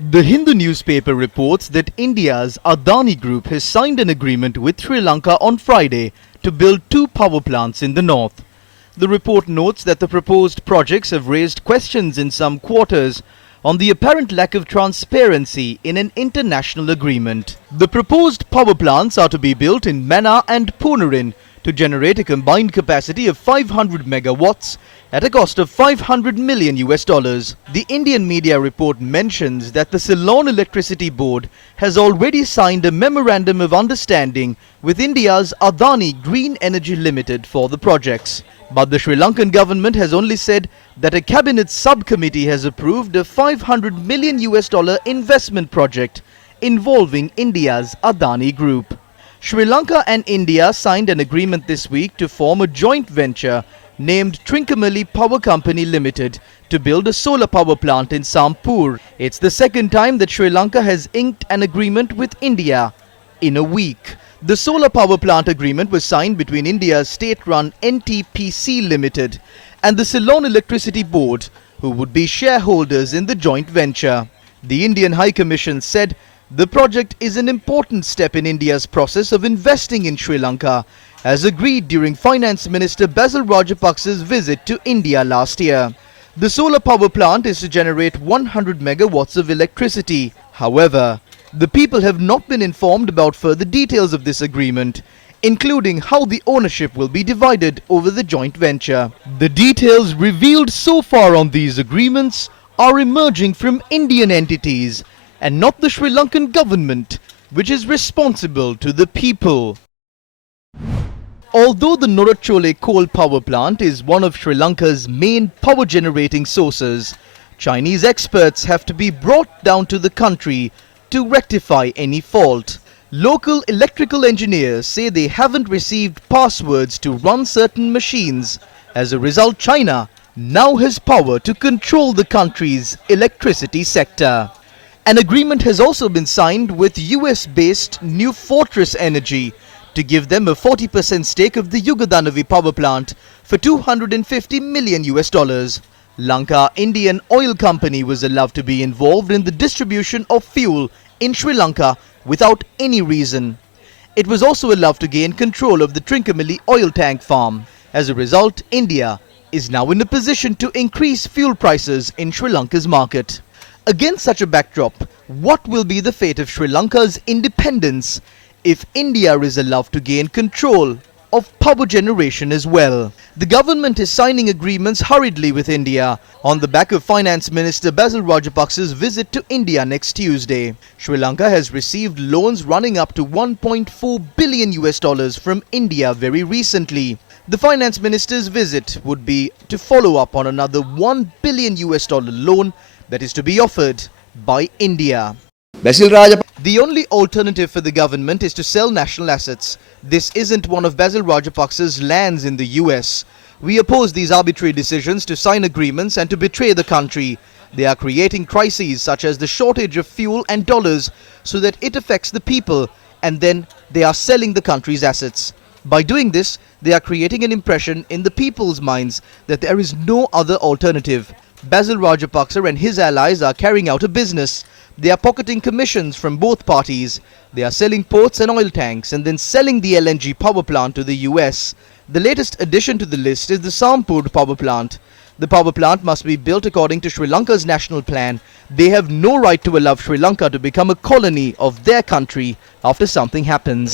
The Hindu newspaper reports that India's Adani group has signed an agreement with Sri Lanka on Friday to build two power plants in the north. The report notes that the proposed projects have raised questions in some quarters on the apparent lack of transparency in an international agreement. The proposed power plants are to be built in Mannar and Ponarin to generate a combined capacity of 500 megawatts at a cost of $500 million. The Indian media report mentions that the Ceylon Electricity Board has already signed a memorandum of understanding with India's Adani Green Energy Limited for the projects. But the Sri Lankan government has only said that a cabinet subcommittee has approved a $500 million investment project involving India's Adani group. Sri Lanka and India signed an agreement this week to form a joint venture named Trincomalee Power Company Limited to build a solar power plant in Sampur. It's the second time that Sri Lanka has inked an agreement with India in a week. The solar power plant agreement was signed between India's state-run NTPC Limited and the Ceylon Electricity Board, who would be shareholders in the joint venture. The Indian High Commission said the project is an important step in India's process of investing in Sri Lanka, as agreed during Finance Minister Basil Rajapaksa's visit to India last year. The solar power plant is to generate 100 megawatts of electricity. However, the people have not been informed about further details of this agreement, including how the ownership will be divided over the joint venture. The details revealed so far on these agreements are emerging from Indian entities and not the Sri Lankan government, which is responsible to the people. Although the Norachole coal power plant is one of Sri Lanka's main power generating sources, Chinese experts have to be brought down to the country to rectify any fault. Local electrical engineers say they haven't received passwords to run certain machines. As a result, China now has power to control the country's electricity sector. An agreement has also been signed with US-based New Fortress Energy to give them a 40% stake of the Yugadanavi power plant for $250 million. Lanka Indian Oil Company was allowed to be involved in the distribution of fuel in Sri Lanka without any reason. It was also allowed to gain control of the Trincomalee oil tank farm. As a result, India is now in a position to increase fuel prices in Sri Lanka's market. Against such a backdrop, what will be the fate of Sri Lanka's independence if India is allowed to gain control of power generation as well? The government is signing agreements hurriedly with India on the back of Finance Minister Basil Rajapaksa's visit to India next Tuesday. Sri Lanka has received loans running up to $1.4 billion from India very recently. The Finance Minister's visit would be to follow up on another $1 billion loan that is to be offered by India. The only alternative for the government is to sell national assets. This isn't one of Basil Rajapaksa's lands in the US. We oppose these arbitrary decisions to sign agreements and to betray the country. They are creating crises such as the shortage of fuel and dollars so that it affects the people, and then they are selling the country's assets. By doing this, they are creating an impression in the people's minds that there is no other alternative. Basil Rajapaksa and his allies are carrying out a business. They are pocketing commissions from both parties. They are selling ports and oil tanks and then selling the LNG power plant to the US. The latest addition to the list is the Sampur power plant. The power plant must be built according to Sri Lanka's national plan. They have no right to allow Sri Lanka to become a colony of their country after something happens.